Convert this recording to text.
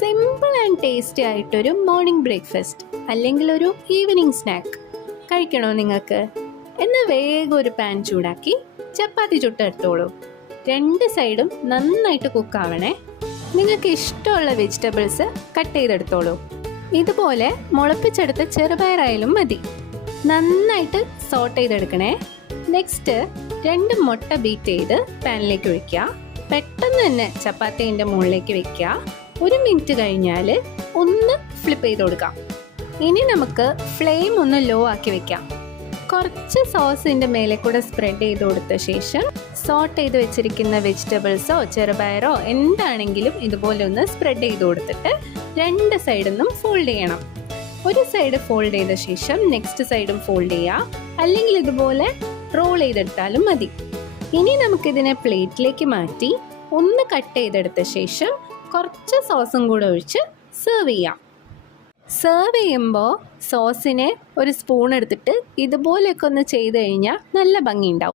Simple and tasty ആയിട്ടൊരു morning breakfast അല്ലെങ്കിൽ ഒരു ഈവനിങ് സ്നാക്ക് കഴിക്കണോ നിങ്ങൾക്ക്? എന്നാൽ വേഗം ഒരു പാൻ ചൂടാക്കി ചപ്പാത്തി ചുട്ടെടുത്തോളൂ. രണ്ട് സൈഡും നന്നായിട്ട് കുക്കാവണേ. നിങ്ങൾക്ക് ഇഷ്ടമുള്ള വെജിറ്റബിൾസ് കട്ട് ചെയ്തെടുത്തോളൂ. ഇതുപോലെ മുളപ്പിച്ചെടുത്ത ചെറുപയറായാലും മതി. നന്നായിട്ട് സോട്ട് ചെയ്തെടുക്കണേ. നെക്സ്റ്റ് 2 മുട്ട ബീറ്റ് ചെയ്ത് പാനിലേക്ക് ഒഴിക്കുക. പെട്ടെന്ന് തന്നെ ചപ്പാത്തിൻ്റെ മുകളിലേക്ക് വെക്കുക. 1 മിനിറ്റ് കഴിഞ്ഞാൽ ഒന്ന് ഫ്ലിപ്പ് ചെയ്ത് കൊടുക്കാം. ഇനി നമുക്ക് ഫ്ലെയിം ഒന്ന് ലോ ആക്കി വെക്കാം. കുറച്ച് സോസിൻ്റെ മേലെ കൂടെ സ്പ്രെഡ് ചെയ്ത് കൊടുത്ത ശേഷം സോട്ട് ചെയ്ത് വെച്ചിരിക്കുന്ന വെജിറ്റബിൾസോ ചെറുപയറോ എന്താണെങ്കിലും ഇതുപോലെ ഒന്ന് സ്പ്രെഡ് ചെയ്ത് കൊടുത്തിട്ട് 2 സൈഡിൽ നിന്നും ഫോൾഡ് ചെയ്യണം. ഒരു സൈഡ് ഫോൾഡ് ചെയ്ത ശേഷം നെക്സ്റ്റ് സൈഡും ഫോൾഡ് ചെയ്യുക, അല്ലെങ്കിൽ ഇതുപോലെ റോൾ ചെയ്തെടുത്താലും മതി. ഇനി നമുക്കിതിനെ പ്ലേറ്റിലേക്ക് മാറ്റി ഒന്ന് കട്ട് ചെയ്തെടുത്ത ശേഷം കുറച്ച് സോസും കൂടെ ഒഴിച്ച് സെർവ് ചെയ്യാം. സെർവ് ചെയ്യുമ്പോൾ സോസിനെ ഒരു സ്പൂൺ എടുത്തിട്ട് ഇതുപോലെയൊക്കെ ഒന്ന് ചെയ്ത് കഴിഞ്ഞാൽ നല്ല ഭംഗിയുണ്ടാവും.